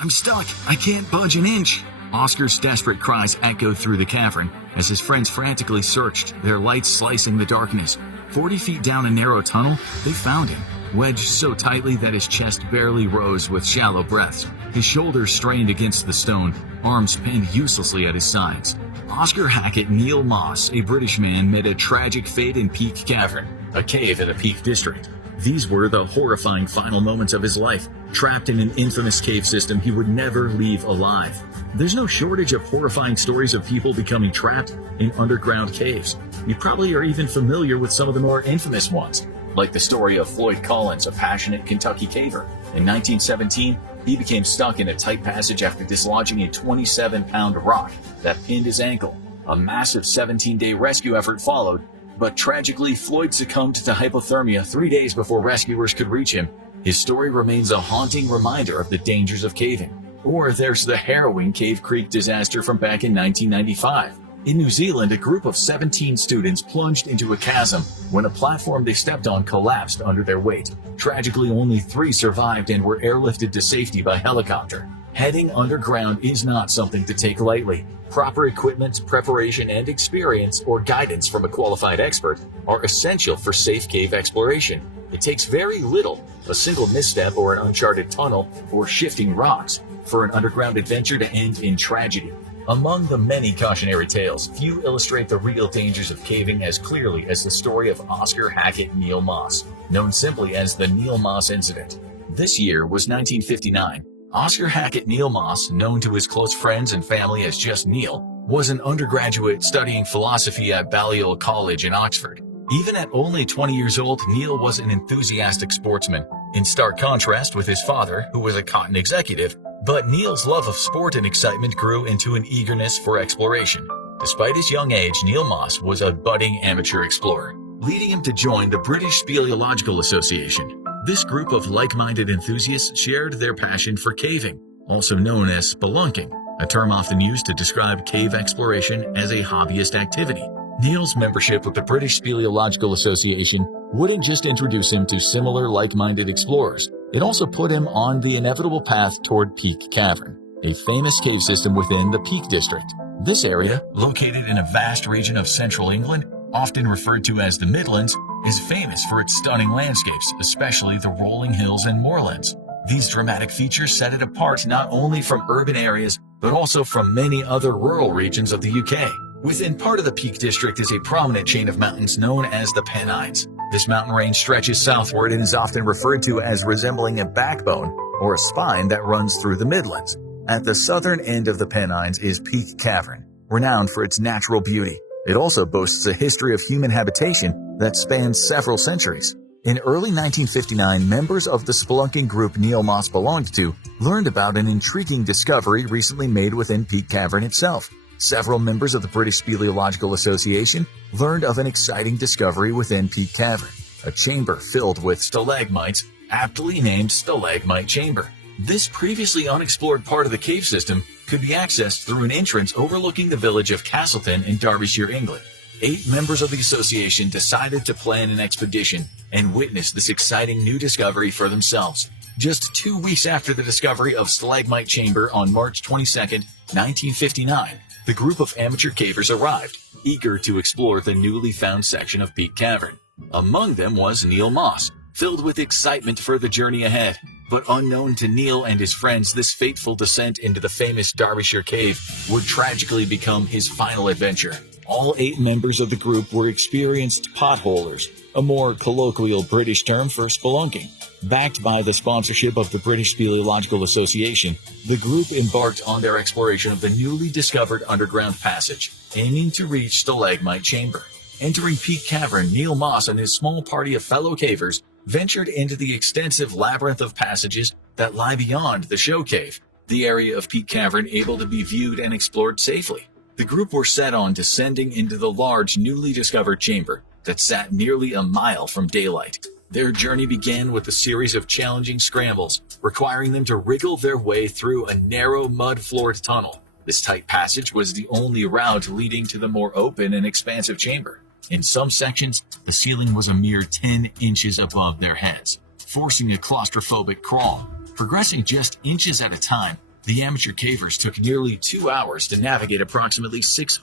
I'm stuck. I can't budge an inch. Oscar's desperate cries echoed through the cavern as his friends frantically searched, their lights slicing the darkness. 40 feet down a narrow tunnel, they found him, wedged so tightly that his chest barely rose with shallow breaths. His shoulders strained against the stone, arms pinned uselessly at his sides. Oscar Hackett Neil Moss, a British man, met a tragic fate in Peak Cavern, a cave in the Peak District. These were the horrifying final moments of his life, trapped in an infamous cave system he would never leave alive. There's no shortage of horrifying stories of people becoming trapped in underground caves. You probably are even familiar with some of the more infamous ones, like the story of Floyd Collins, a passionate Kentucky caver. In 1917, he became stuck in a tight passage after dislodging a 27-pound rock that pinned his ankle. A massive 17-day rescue effort followed, but tragically, Floyd succumbed to hypothermia 3 days before rescuers could reach him. His story remains a haunting reminder of the dangers of caving. Or there's the harrowing Cave Creek disaster from back in 1995. In New Zealand, a group of 17 students plunged into a chasm when a platform they stepped on collapsed under their weight. Tragically, only 3 survived and were airlifted to safety by helicopter. Heading underground is not something to take lightly. Proper equipment, preparation, and experience or guidance from a qualified expert are essential for safe cave exploration. It takes very little, a single misstep or an uncharted tunnel or shifting rocks, for an underground adventure to end in tragedy. Among the many cautionary tales, few illustrate the real dangers of caving as clearly as the story of Oscar Hackett Neil Moss, known simply as the Neil Moss Incident. This year was 1959. Oscar Hackett Neil Moss, known to his close friends and family as just Neil, was an undergraduate studying philosophy at Balliol College in Oxford. Even at only 20 years old, Neil was an enthusiastic sportsman, in stark contrast with his father, who was a cotton executive. But Neil's love of sport and excitement grew into an eagerness for exploration. Despite his young age, Neil Moss was a budding amateur explorer, leading him to join the British Speleological Association. This group of like-minded enthusiasts shared their passion for caving, also known as spelunking, a term often used to describe cave exploration as a hobbyist activity. Neil's membership with the British Speleological Association wouldn't just introduce him to similar like-minded explorers, it also put him on the inevitable path toward Peak Cavern, a famous cave system within the Peak District. This area, located in a vast region of central England, often referred to as the Midlands, is famous for its stunning landscapes, especially the rolling hills and moorlands. These dramatic features set it apart not only from urban areas, but also from many other rural regions of the UK. Within part of the Peak District is a prominent chain of mountains known as the Pennines. This mountain range stretches southward and is often referred to as resembling a backbone or a spine that runs through the Midlands. At the southern end of the Pennines is Peak Cavern, renowned for its natural beauty. It also boasts a history of human habitation that spans several centuries. In early 1959, members of the spelunking group Neil Moss belonged to learned about an intriguing discovery recently made within Peak Cavern itself. Several members of the British Speleological Association learned of an exciting discovery within Peak Cavern, a chamber filled with stalagmites, aptly named Stalagmite Chamber. This previously unexplored part of the cave system could be accessed through an entrance overlooking the village of Castleton in Derbyshire, England. 8 members of the association decided to plan an expedition and witness this exciting new discovery for themselves. Just 2 weeks after the discovery of Stalagmite Chamber on March 22, 1959, the group of amateur cavers arrived, eager to explore the newly found section of Peak Cavern. Among them was Neil Moss, filled with excitement for the journey ahead. But unknown to Neil and his friends, this fateful descent into the famous Derbyshire Cave would tragically become his final adventure. All 8 members of the group were experienced potholers, a more colloquial British term for spelunking. Backed by the sponsorship of the British Speleological Association, the group embarked on their exploration of the newly discovered underground passage, aiming to reach Stalagmite Chamber. Entering Peak Cavern, Neil Moss and his small party of fellow cavers ventured into the extensive labyrinth of passages that lie beyond the show cave, the area of Peak Cavern able to be viewed and explored safely. The group were set on descending into the large, newly discovered chamber that sat nearly a mile from daylight. Their journey began with a series of challenging scrambles, requiring them to wriggle their way through a narrow, mud-floored tunnel. This tight passage was the only route leading to the more open and expansive chamber. In some sections, the ceiling was a mere 10 inches above their heads, forcing a claustrophobic crawl. Progressing just inches at a time, The amateur cavers took nearly 2 hours to navigate approximately 600